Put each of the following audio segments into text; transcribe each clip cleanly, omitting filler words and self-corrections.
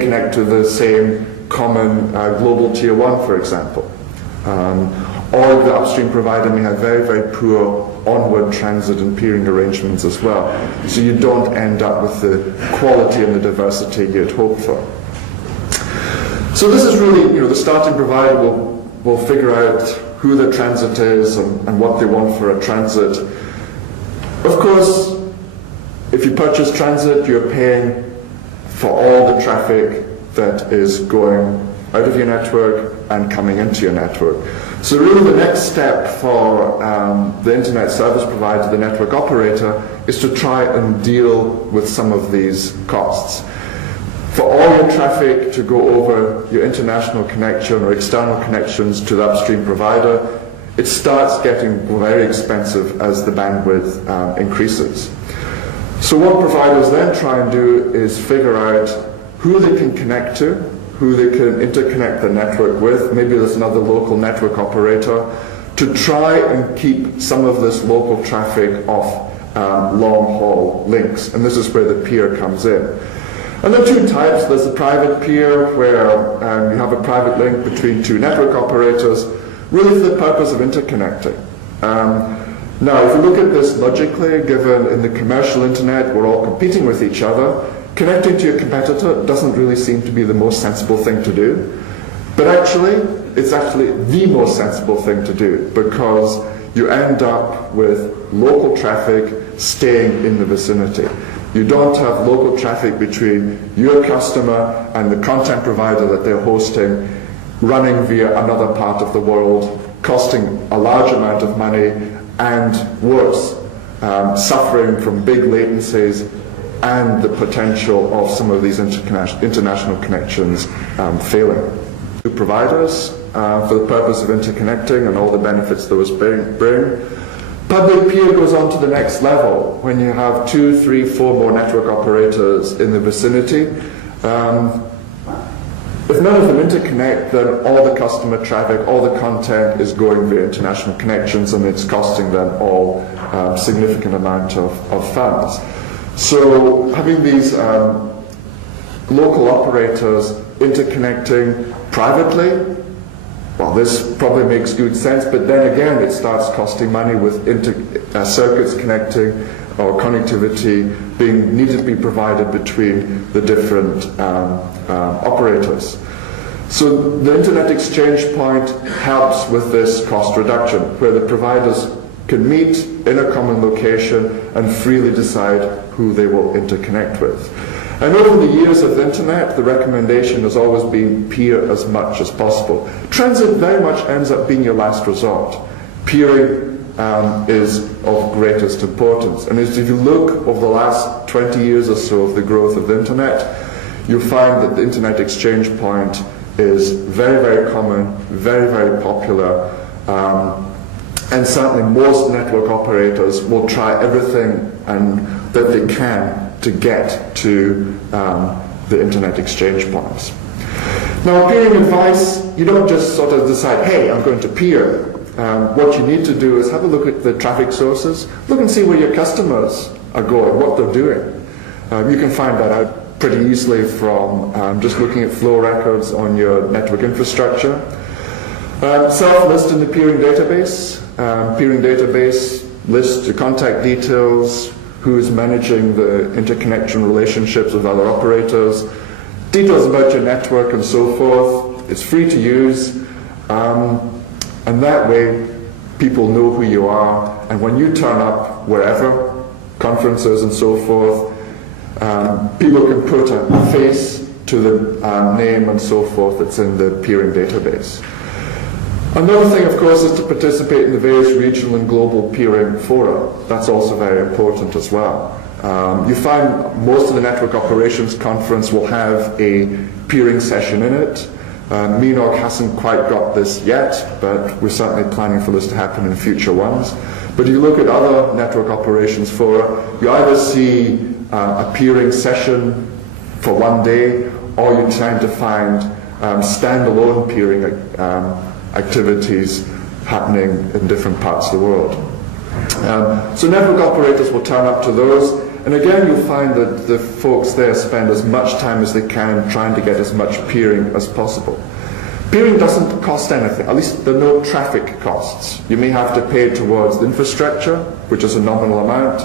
connect to the same common global tier 1, for example. Or the upstream provider may have very, very poor onward transit and peering arrangements as well. So you don't end up with the quality and the diversity you'd hope for. So this is really, the starting provider will figure out who the transit is and what they want for a transit. Of course, if you purchase transit, you're paying for all the traffic that is going out of your network and coming into your network. So really the next step for the internet service provider, the network operator, is to try and deal with some of these costs. For all your traffic to go over your international connection or external connections to the upstream provider, it starts getting very expensive as the bandwidth increases. So what providers then try and do is figure out who they can connect to, who they can interconnect the network with. Maybe there's another local network operator, to try and keep some of this local traffic off long-haul links. And this is where the peer comes in. And there are two types. There's the private peer, where you have a private link between two network operators, really for the purpose of interconnecting. Now, if you look at this logically, given in the commercial internet we're all competing with each other, connecting to your competitor doesn't really seem to be the most sensible thing to do. But actually, it's actually the most sensible thing to do, because you end up with local traffic staying in the vicinity. You don't have local traffic between your customer and the content provider that they're hosting, running via another part of the world, costing a large amount of money, and worse, suffering from big latencies and the potential of some of these international connections failing. To providers, for the purpose of interconnecting and all the benefits those bring, public peer goes on to the next level when you have 2, 3, 4 more network operators in the vicinity. If none of them interconnect, then all the customer traffic, all the content is going via international connections, and it's costing them all a significant amount of funds. So having these local operators interconnecting privately, well, this probably makes good sense, but then again it starts costing money with circuits connecting or connectivity being needed to be provided between the different operators. So the Internet Exchange Point helps with this cost reduction, where the providers can meet in a common location and freely decide who they will interconnect with. And over the years of the Internet, the recommendation has always been peer as much as possible. Transit very much ends up being your last resort. Peering is of greatest importance. And if you look over the last 20 years or so of the growth of the Internet, you'll find that the Internet Exchange Point is very, very common, very, very popular, and certainly most network operators will try everything that they can to get to the Internet Exchange Points. Now, peering advice, you don't just sort of decide, hey, I'm going to peer. What you need to do is have a look at the traffic sources, look and see where your customers are going, what they're doing. You can find that out pretty easily from just looking at flow records on your network infrastructure. Self-list in the peering database. Peering database lists your contact details, who is managing the interconnection relationships with other operators, details about your network and so forth. It's free to use, and that way people know who you are, and when you turn up wherever, conferences and so forth, people can put a face to the name and so forth that's in the peering database. Another thing, of course, is to participate in the various regional and global peering fora. That's also very important as well. You find most of the Network Operations Conference will have a peering session in it. MENOG hasn't quite got this yet, but we're certainly planning for this to happen in future ones. But you look at other network operations fora, you either see a peering session for one day, or you're trying to find standalone peering activities happening in different parts of the world. So network operators will turn up to those, And again, you'll find that the folks there spend as much time as they can trying to get as much peering as possible. Peering doesn't cost anything, at least there are no traffic costs. You may have to pay towards the infrastructure, which is a nominal amount,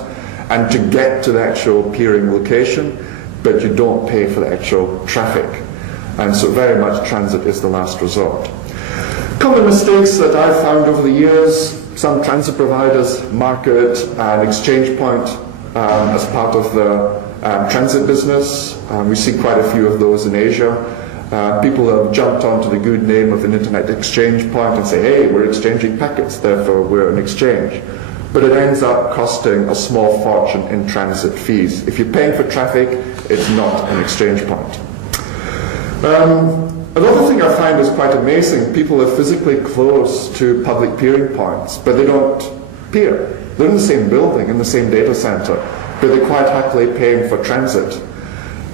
and to get to the actual peering location, but you don't pay for the actual traffic. And so very much transit is the last resort. Common mistakes that I've found over the years: some transit providers market an exchange point as part of the transit business. We see quite a few of those in Asia. People have jumped onto the good name of an internet exchange point and say, hey, we're exchanging packets, therefore we're an exchange. But it ends up costing a small fortune in transit fees. If you're paying for traffic, it's not an exchange point. Another thing I find is quite amazing: people are physically close to public peering points, but they don't peer. They're in the same building, in the same data center, but they're quite happily paying for transit.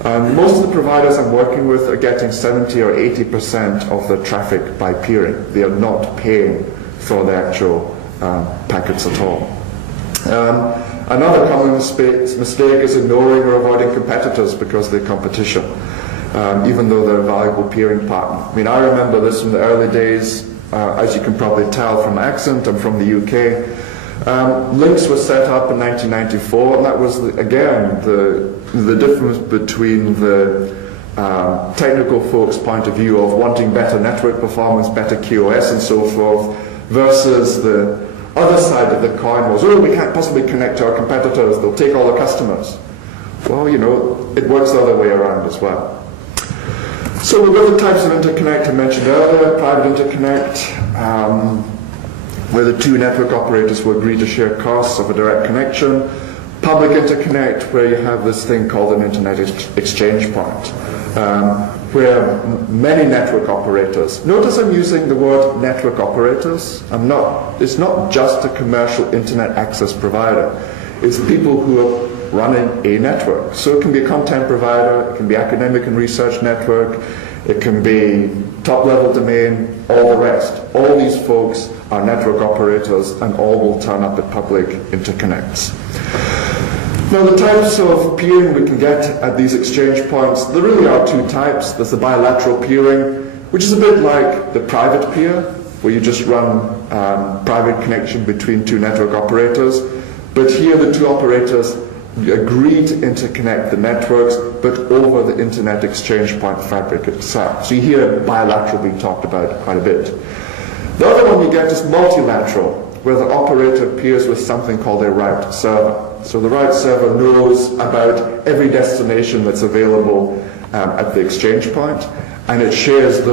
Most of the providers I'm working with are getting 70 or 80% of the traffic by peering. They are not paying for the actual packets at all. Another common mistake is ignoring or avoiding competitors because they're competition, even though they're a valuable peering partner. I mean, I remember this from the early days. As you can probably tell from my accent, I'm from the UK. Links was set up in 1994, and that was, again, the difference between the technical folks' point of view of wanting better network performance, better QoS and so forth, versus the other side of the coin was, oh, we can't possibly connect to our competitors, they'll take all the customers. Well, you know, it works the other way around as well. So we've got the types of interconnect I mentioned earlier: private interconnect, where the two network operators will agree to share costs of a direct connection; public interconnect, where you have this thing called an internet exchange point, where many network operators, notice I'm using the word network operators, it's not just a commercial internet access provider, it's people who are running a network. So it can be a content provider, it can be academic and research network, it can be top-level domain, all the rest. All these folks are network operators, and all will turn up at public interconnects. Now, the types of peering we can get at these exchange points, there really are two types. There's the bilateral peering, which is a bit like the private peer, where you just run private connection between two network operators. But here the two operators agree to interconnect the networks, but over the internet exchange point fabric itself. So you hear bilateral being talked about quite a bit. The other one you get is multilateral, where the operator peers with something called a route server. So the route server knows about every destination that's available at the exchange point, and it shares those